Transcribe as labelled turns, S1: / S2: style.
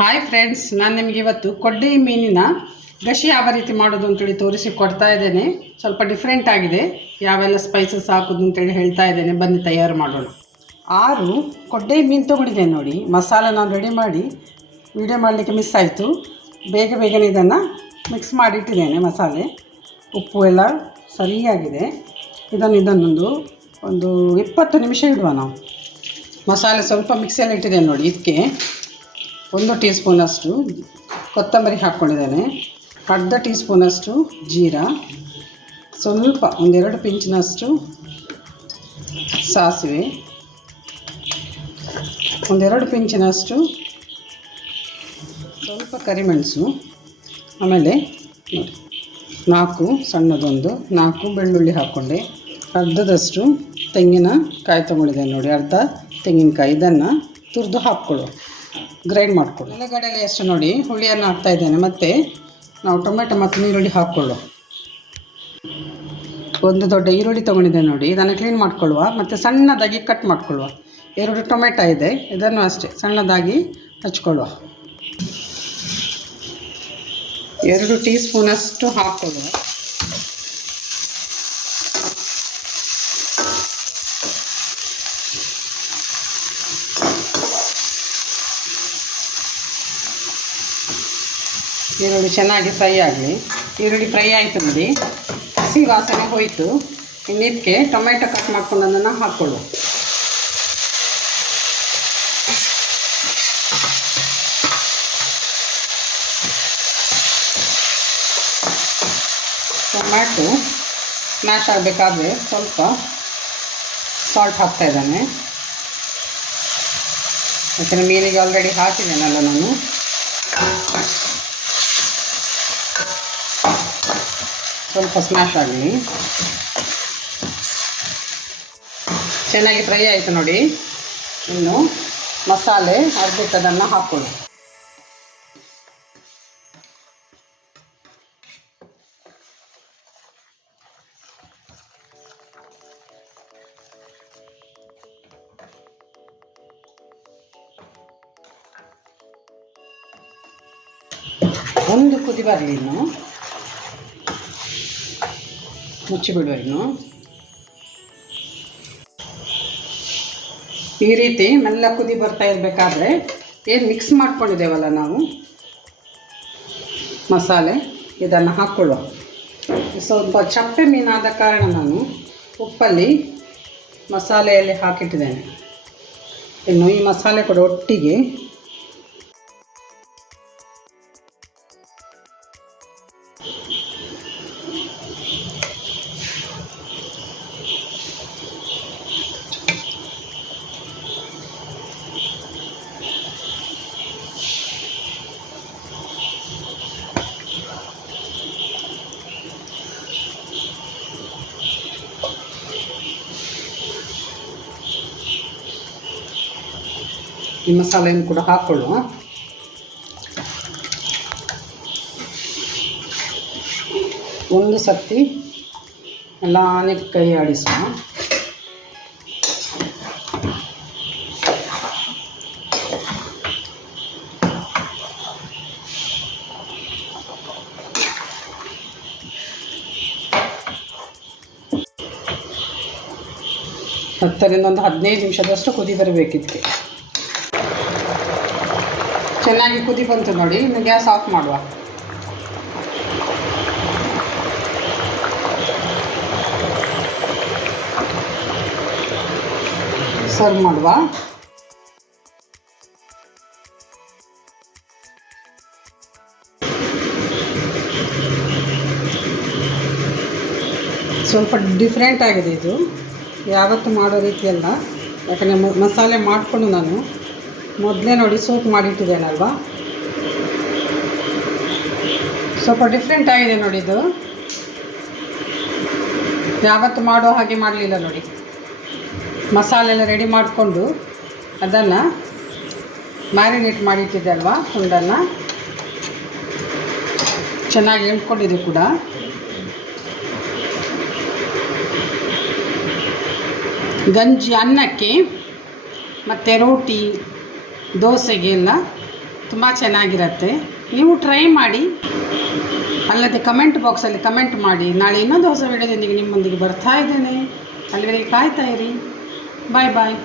S1: Hi friends ನಾನು ನಿಮಗೆ ಇವತ್ತು ಕೊಡ್ಡೆ ಮೀನಿನ ಗಶಿ ಯಾವ ರೀತಿ ಮಾಡೋದು ಅಂತೇಳಿ ತೋರಿಸಿ ಕೊಡ್ತಾ ಇದ್ದೇನೆ. ಸ್ವಲ್ಪ ಡಿಫ್ರೆಂಟ್ ಆಗಿದೆ. ಯಾವೆಲ್ಲ ಸ್ಪೈಸಸ್ ಹಾಕೋದು ಅಂತೇಳಿ ಹೇಳ್ತಾ ಇದ್ದೇನೆ. ಬನ್ನಿ ತಯಾರು ಮಾಡೋಣ. ಆರು ಕೊಡ್ಡೆ ಮೀನು ತೊಗೊಂಡಿದ್ದೇನೆ ನೋಡಿ. ಮಸಾಲ ನಾನು ರೆಡಿ ಮಾಡಿ ವಿಡಿಯೋ ಮಾಡಲಿಕ್ಕೆ ಮಿಸ್ ಆಯಿತು. ಬೇಗ ಬೇಗನೆ ಇದನ್ನು ಮಿಕ್ಸ್ ಮಾಡಿಟ್ಟಿದ್ದೇನೆ ಮಸಾಲೆ. ಉಪ್ಪು ಎಲ್ಲ ಸರಿಯಾಗಿದೆ. ಇದನ್ನು ಇದನ್ನೊಂದು ಒಂದು ಇಪ್ಪತ್ತು ನಿಮಿಷ ಇಡುವ ನಾವು. ಮಸಾಲೆ ಸ್ವಲ್ಪ ಮಿಕ್ಸಲ್ಲಿ ಇಟ್ಟಿದ್ದೇನೆ ನೋಡಿ ಇದಕ್ಕೆ ಒಂದು ಟೀ ಸ್ಪೂನಷ್ಟು ಕೊತ್ತಂಬರಿ ಹಾಕ್ಕೊಂಡಿದ್ದೇನೆ. ಅರ್ಧ ಟೀ ಸ್ಪೂನಷ್ಟು ಜೀರಾ. ಸ್ವಲ್ಪ ಒಂದೆರಡು ಪಿಂಚಿನಷ್ಟು ಸಾಸಿವೆ. ಒಂದೆರಡು ಪಿಂಚಿನಷ್ಟು ಸ್ವಲ್ಪ ಕರಿಮೆಣಸು. ಆಮೇಲೆ ನಾಲ್ಕು ಸಣ್ಣದೊಂದು ನಾಲ್ಕು ಬೆಳ್ಳುಳ್ಳಿ ಹಾಕ್ಕೊಂಡೆ. ಅರ್ಧದಷ್ಟು ತೆಂಗಿನ ಕಾಯಿ ತೊಗೊಂಡಿದೆ ನೋಡಿ, ಅರ್ಧ ತೆಂಗಿನಕಾಯಿ. ಇದನ್ನು ತುರಿದು ಹಾಕ್ಕೊಳ್ಳು, ಗ್ರೈಂಡ್ ಮಾಡ್ಕೊಳ್ಳಿ. ಎಲೆಗಡಲೆ ಎಷ್ಟು ನೋಡಿ, ಹುಳಿಯನ್ನು ಹಾಕ್ತಾ ಇದ್ದೇನೆ. ಮತ್ತು ನಾವು ಟೊಮೆಟೊ ಮತ್ತು ಈರುಳ್ಳಿ ಹಾಕ್ಕೊಳ್ಳು. ಒಂದು ದೊಡ್ಡ ಈರುಳ್ಳಿ ತೊಗೊಂಡಿದ್ದೇನೆ ನೋಡಿ, ಇದನ್ನು ಕ್ಲೀನ್ ಮಾಡ್ಕೊಳ್ಳುವ. ಮತ್ತು ಸಣ್ಣದಾಗಿ ಕಟ್ ಮಾಡ್ಕೊಳ್ಳುವ. ಎರಡು ಟೊಮೆಟೊ ಇದೆ, ಇದನ್ನು ಅಷ್ಟೇ, ಸಣ್ಣದಾಗಿ ಹಚ್ಕೊಳ್ಳುವ. ಎರಡು ಟೀ ಸ್ಪೂನಷ್ಟು ಹಾಕ್ಕೊಳ್ಳುವ. ಈರುಳ್ಳಿ ಚೆನ್ನಾಗಿ ಫ್ರೈ ಆಗಲಿ. ಈರುಳ್ಳಿ ಫ್ರೈ ಆಯಿತು ನೋಡಿ. ಹಸಿ ವಾಸನೆ ಹೋಯಿತು ಇನ್ನಿದಕ್ಕೆ ಟೊಮೆಟೊ ಕಟ್ ಮಾಡ್ಕೊಂಡದನ್ನು ಹಾಕ್ಕೊಳ್ಳು ಟೊಮ್ಯಾಟೊ ಸ್ಮ್ಯಾಶ್ ಆಗಬೇಕಾದ್ರೆ ಸ್ವಲ್ಪ ಸಾಲ್ಟ್ ಹಾಕ್ತಾ ಇದ್ದಾನೆ. ಯಾಕಂದರೆ ಮೀನಿಗೆ ಆಲ್ರೆಡಿ ಹಾಕಿದ್ದೇನಲ್ಲ ನಾನು. ಸ್ವಲ್ಪ ಸ್ಮ್ಯಾಶ್ ಆಗಲಿ. ಚೆನ್ನಾಗಿ ಫ್ರೈ ಆಯಿತು ನೋಡಿ. ಇನ್ನು ಮಸಾಲೆ ಅರ್ಧಕ್ಕದನ್ನು ಹಾಕ್ಕೊಳ್ಳಿ ಒಂದು ಕುದಿ ಬರಲಿ ಇನ್ನು. ಮುಚ್ಚಿಬಿಡುವ ಇನ್ನು. ಈ ರೀತಿ ಮೆಲ್ಲ ಕುದಿ ಬರ್ತಾ ಇರಬೇಕಾದ್ರೆ ಏನು ಮಿಕ್ಸ್ ಮಾಡ್ಕೊಂಡಿದ್ದೇವಲ್ಲ ನಾವು? ಮಸಾಲೆ, ಇದನ್ನು ಹಾಕ್ಕೊಳ್ಳುವ. ಸ್ವಲ್ಪ ಚಪ್ಪೆ ಮೀನಾದ ಕಾರಣ ನಾನು ಉಪ್ಪಲ್ಲಿ ಮಸಾಲೆಯಲ್ಲಿ ಹಾಕಿಟ್ಟಿದ್ದೇನೆ. ಇನ್ನು ಈ ಮಸಾಲೆ ಕೂಡ ಒಟ್ಟಿಗೆ ಈ ಮಸಾಲೆಯನ್ನು ಕೂಡ ಹಾಕ್ಕೊಳ್ಳುವ ಒಂದು ಸರ್ತಿ ಎಲ್ಲ ಕೈ ಆಡಿಸುವ. ಹತ್ತರಿಂದ ಒಂದು ಹದಿನೈದು ನಿಮಿಷದಷ್ಟು ಕುದಿ ಬರಬೇಕಿದಕ್ಕೆ ಚೆನ್ನಾಗಿ ಕುದಿ ಬಂತು ನೋಡಿ, ಇನ್ನು ಗ್ಯಾಸ್ ಆಫ್ ಮಾಡುವ. ಸರ್ವ್ ಮಾಡುವ. ಸ್ವಲ್ಪ ಡಿಫ್ರೆಂಟ್ ಆಗಿದೆ ಇದು. ಯಾವತ್ತು ಮಾಡೋ ರೀತಿಯಲ್ಲ. ಯಾಕಂದರೆ ಮಸಾಲೆ ಮಾಡಿಕೊಂಡು ನಾನು ಮೊದಲೇ ನೋಡಿ ಸೂಪ್ ಮಾಡಿಟ್ಟಿದ್ದೇನಲ್ವಾ? ಸ್ವಲ್ಪ ಡಿಫ್ರೆಂಟ್ ಆಗಿದೆ ನೋಡಿ ಇದು. ಯಾವತ್ತು ಮಾಡೋ ಹಾಗೆ ಮಾಡಲಿಲ್ಲ ನೋಡಿ. ಮಸಾಲೆ ಎಲ್ಲ ರೆಡಿ ಮಾಡಿಕೊಂಡು ಅದನ್ನು ಮ್ಯಾರಿನೇಟ್ ಮಾಡಿಟ್ಟಿದ್ದೆ ಅಲ್ವಾ ಹುಂಡನ್ನು? ಚೆನ್ನಾಗಿ ಎಳ್ಕೊಂಡಿದೆ ಕೂಡ. ಗಂಜಿ ಅನ್ನಕ್ಕೆ ಮತ್ತು ರೋಟಿ ದೋಸೆಗೆ ಎಲ್ಲ ತುಂಬ ಚೆನ್ನಾಗಿರತ್ತೆ. ನೀವು ಟ್ರೈ ಮಾಡಿ, ಅಲ್ಲದೆ ಕಮೆಂಟ್ ಬಾಕ್ಸಲ್ಲಿ ಕಮೆಂಟ್ ಮಾಡಿ. ನಾಳೆ ಇನ್ನೊಂದು ಹೊಸ ವಿಡಿಯೋದೊಂದಿಗೆ ನಿಮ್ಮೊಂದಿಗೆ ಬರ್ತಾ ಇದ್ದೇನೆ. ಅಲ್ಲಿವರೆಗೆ ಕಾಯ್ತಾ ಇರಿ. ಬಾಯ್ ಬಾಯ್